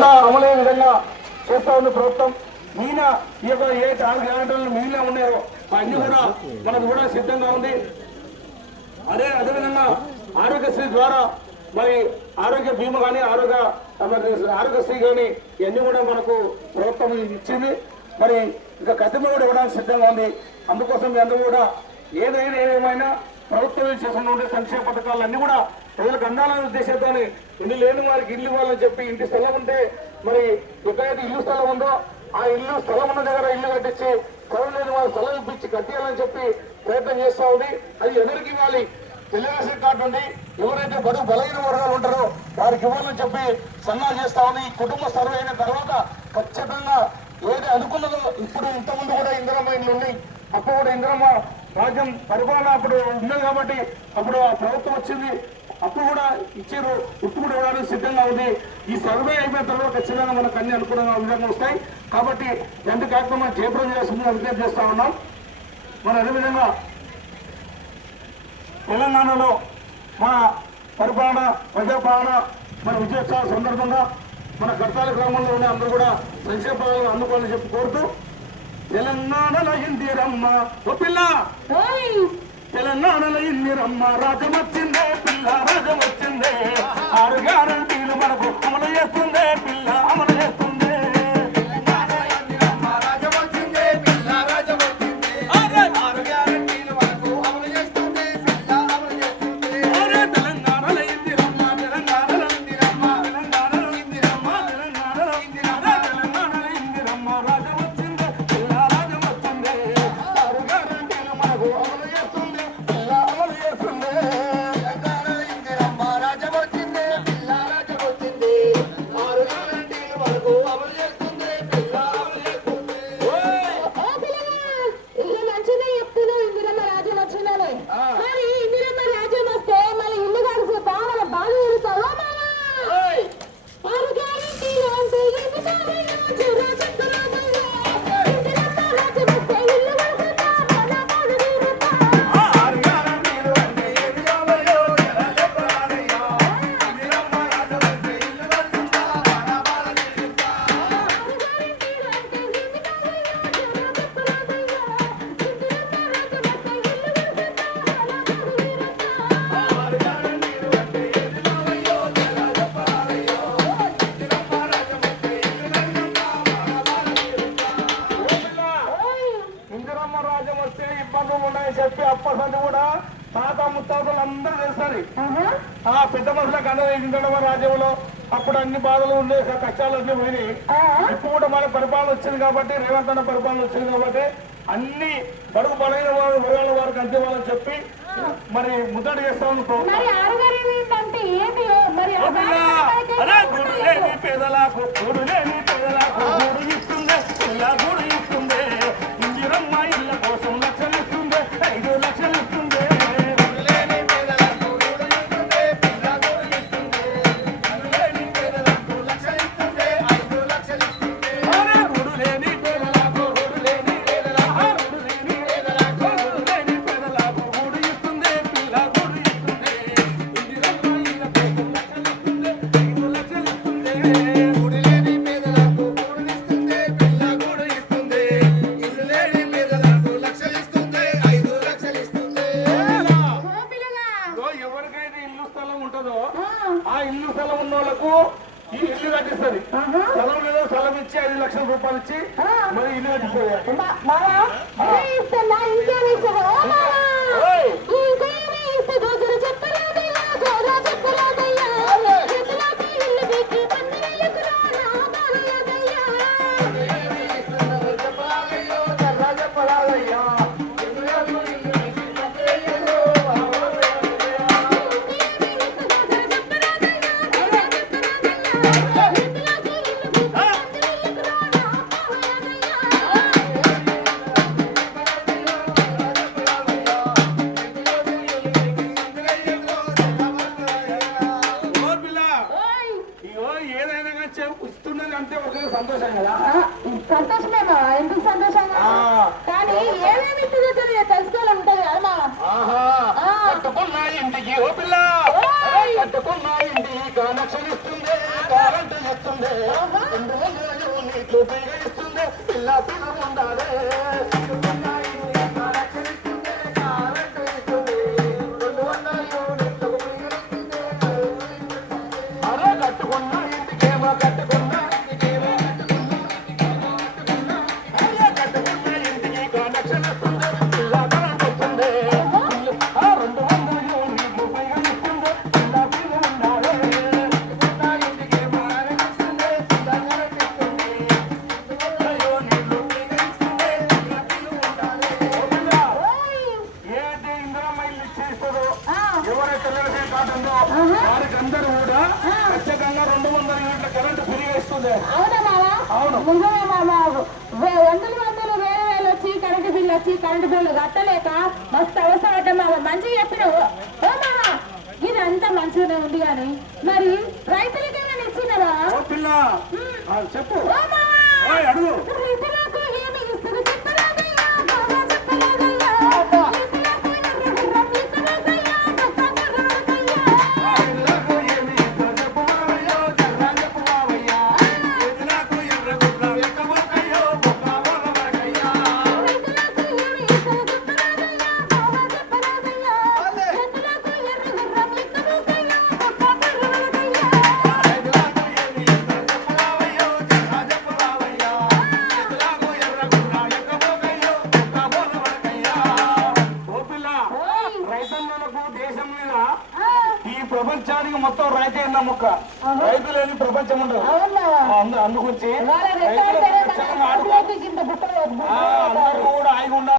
కూడా అమలయ్యే విధంగా చేస్తా ఉంది ప్రభుత్వం. మిగిలిన ఈ యొక్క ఏ 4 గ్యారెంటీలు మిగిలిన ఉన్నాయో అన్ని కూడా మనకు కూడా సిద్ధంగా ఉంది. అదేవిధంగా ఆరోగ్యశ్రీ ద్వారా మరి ఆరోగ్య బీమా కానీ ఆరోగ్యశ్రీ కానీ ఇవన్నీ కూడా మనకు ప్రభుత్వం ఇచ్చింది. మరి ఇంకా కదిమ కూడా ఇవ్వడానికి సిద్ధంగా ఉంది. అందుకోసం మీ అందరూ కూడా ఏమైనా ప్రభుత్వం చేస్తున్న సంక్షేమ పథకాలు అన్ని కూడా ప్రజలకు అందాలనే ఉద్దేశంతో ఇల్లు లేని వారికి ఇల్లు ఇవ్వాలని చెప్పి ఇంటి స్థలం ఉంటే మరి ఎక్కడైతే ఇల్లు స్థలం ఉందో ఆ ఇల్లు స్థలం ఉన్న దగ్గర ఇల్లు కట్టించి స్థలం లేని వాళ్ళు స్థలం ఇప్పించి కట్టియాలని చెప్పి ప్రయత్నం చేస్తూ ఉంది. అది ఎవరికి ఇవ్వాలి? తెల్ల రేషన్ కార్డు ఉండి ఎవరైతే బలహీన వర్గాలు ఉంటారో వారికి ఇవ్వాలని చెప్పి సన్నాహం చేస్తా ఉంది. ఈ కుటుంబ సర్వే అయిన తర్వాత ఖచ్చితంగా ఏది అనుకున్నదో ఇప్పుడు ఇంతకుముందు కూడా ఇందిరమ్మ ఇల్లు ఉన్నాయి. అప్పుడు కూడా ఇందిరమ్మ రాజ్యం పరిపాలన అప్పుడు ఉన్నది కాబట్టి అప్పుడు ఆ ప్రభుత్వం వచ్చింది. అప్పుడు కూడా ఇచ్చారు. ఇప్పుడు కూడా ఇవ్వడానికి సిద్ధంగా ఉంది. ఈ సర్వే అయిపోయిన తర్వాత ఖచ్చితంగా మనకు అన్ని అనుకూలంగా విధంగా వస్తాయి. కాబట్టి ఎంత కార్యక్రమం జయప్రదం చేస్తుందని విజ్ఞప్తి చేస్తా ఉన్నాం. మన అదేవిధంగా తెలంగాణలో మన పరిపాలన ప్రజాపాలన మన విజయోత్సవాల సందర్భంగా మన కర్తాల గ్రామంలో ఉన్న అందరూ కూడా సంక్షేమ పథకాలు అందుకోవాలని చెప్పి కోరుతూ తెలంగాణలో ఇందిరమ్మ ఓ పిల్ల తెలంగాణలో ఇందిరమ్మ రాజ్యం వచ్చిందే పిల్ల రాజ్యం వచ్చిందే 6 గ్యారెంటీలు మనకు అమలు చేస్తుందే పిల్ల అమలు చేస్తుందే. చెప్పి అప్పటి కూడా తాత ముత్తాతలు అందరూ చేస్తారు. ఆ పెద్ద మనుషులకు అందరూ రాజ్యంలో అప్పుడు అన్ని బాధలు ఉండే కష్టాలు అన్ని పోయినాయి. ఇప్పుడు కూడా మన పరిపాలన వచ్చింది కాబట్టి రేవంత్ అన్న పరిపాలన వచ్చింది కాబట్టి అన్ని బడుగు బలైన వారు వర్గాల వారికి అందివ్వాలని చెప్పి మరి ముద్దట చేస్తా ఉన్నాం. పేదలకు కూడు లేని పేదలకు గూడు ఇస్తుందే ఇలా గూడు ఇస్తుందే ఇందిరమ్మ ఇళ్ళ కోసం లక్షలు ఇస్తుందే 5 లక్షలు ఇస్తుందే. ఆ ఇల్లు స్థలం ఉన్న వాళ్ళకు ఈ ఇల్లు కట్టిస్తుంది. స్థలం లేదో స్థలం ఇచ్చి 5 లక్షల రూపాయలు ఇచ్చి మరి ఇల్లు కట్టిపోయారు. ఇస్తున్నది అంటే ఒక సంతోషం కదా. సంతోషమేమా? ఎందుకు సంతోషంగా? కానీ ఏమేమి తెలుసుకోవాలి ఉంటది అమ్మా. కట్టుకున్న ఇంటికి ఓ పిల్ల కట్టుకున్న ఇంటికి కనెక్షన్ ఇస్తుంది, కరెంట్ వస్తుంది రెండు వందలు నీకు పైగా ఇస్తుంది పిల్ల పిల్ల ఉండాలి అరే కట్టుకున్న ఇంటికేమో కట్టుకున్న కట్టుకున్న ఇంటికి కనెక్షన్ వస్తుంది పిల్ల కరెంట్ వస్తుంది రెండు వందలు నీకు పైగా ఇస్తుంది పిల్ల పిల్ల ఉండాలి ఇంటికేమో వస్తుంది పిల్ల కరెంట్ ఇస్తుంది అయ్యో నీకు పైగా ఇస్తుంది పిల్ల పిల్ల ఉండాలి ఏంటి ఇందిరమ్మ ఇల్లు ఇచ్చేస్తారు ఎవరైతే తెలియదే కాదంలో వారికి అందరూ కూడా ఖచ్చితంగా 200 యూనిట్ల కరెంటు ఫ్రీగా ఇస్తుంది అవునా మావా అవును నిజమే మావా వందలు వేలు వేలు వచ్చి కరెంటు బిల్లు వచ్చి కరెంటు బిల్లు కట్టలేక మస్తు అవసరం మావా మంచిగా చెప్పినావు ఓ మావా ఇదంతా మంచిగానే ఉంది కానీ మరి రైతులకేమైనా ఇచ్చినవా ఓ పిల్ల చెప్పు ఓ మావా ఓయ్ అడుగు రైతులకు ఏమి ఇస్తుంది చెప్పరాదయ్యా మావా చెప్పరాదయ్యా రైతులకు ఇస్తున్నదయ్యా ఎదులకు ఏమి ఇస్తుందో చెప్పు మావయ్యో జర్రా చెప్పు మావయ్యా ఎదులకు ఎర్ర గుర్రం ఎక్కబోకయ్యో బొక్క బోల వరకయ్యా రైతులకు ఏమి ఇస్తుంది చెప్పరాదయ్యా మావా చెప్పరాదయ్యా రైతులకు ఎర్ర గుర్రం ఎక్కబోకయ్యా బొక్క బోల వరకయ్యా ఎదులకు ఏమి ఇస్తుందో చెప్పు మావయ్యో జర్రా చెప్పు మావయ్యా ఎదులకు ఎర్ర గుర్రం ఎక్కబోకయ్యో బొక్క బోల వరకయ్యా ఓ పిల్ల రైతన్నలకు దేశం మీద ఈ ప్రపంచానికి మొత్తం రైతే నమ్మక రైతు లేని ప్రపంచం ఉండదు అవునా అందుకొచ్చి వాళ్ళ రైతులకు రెక్కలు ఖచ్చితంగా ఆడుకో ఇంత బుట్టలు అందరూ కూడా ఆగి ఉండాలి